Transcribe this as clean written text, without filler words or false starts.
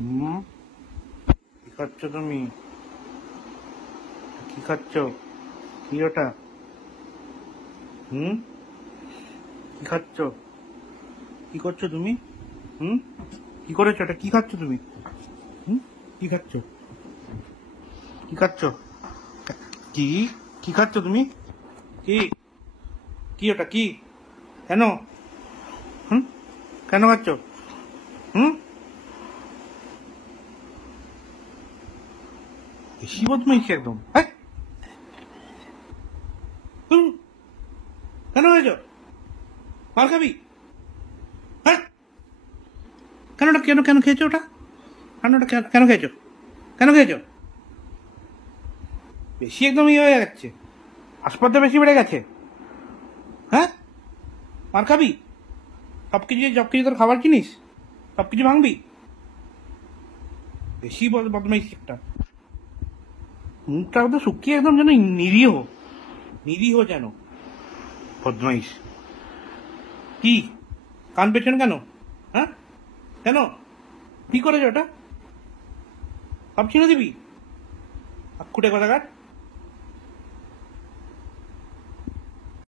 হুম, কি খাচ্ছ তুমি? কি খাচ্ছ? কি ওটা? হুম, কি খাচ্ছ? কি করছো তুমি? হুম, কি করেছো? এটা কি খাচ্ছ তুমি? হুম, কি খাচ্ছ? কি খাচ্ছ? কি কি খাচ্ছ তুমি? কি কি ওটা কি? কেন? হুম, কেন খাচ্ছ? হুম, বেশি বদমাইশি একদম। হ্যাঁ, হুম, কেন হয়েছ? মার খাবি? হ্যাঁ, কেন ওটা কেন কেন খেয়েছো ওটা? কেন ওটা কেন কেন খেয়েছো? কেন খেয়েছো? বেশি একদম ইয়ে হয়ে যাচ্ছে, আসপর্দা বেশি বেড়ে গেছে। হ্যাঁ, মার খাবি? সব কিছু তোর খাবার জিনিস, সব কিছু ভাঙবি? বেশি বদমাইশি একটা। মুখটা একদম শুকিয়ে একদম যেন নিরীহ, নিরীহ যেন। বদমাইশ। কি কান পেছন কেন? হ্যাঁ, কেন? কি করেছো ওটা? সব ছিঁড়ে দিবি? আক্ষুটে কথাকার।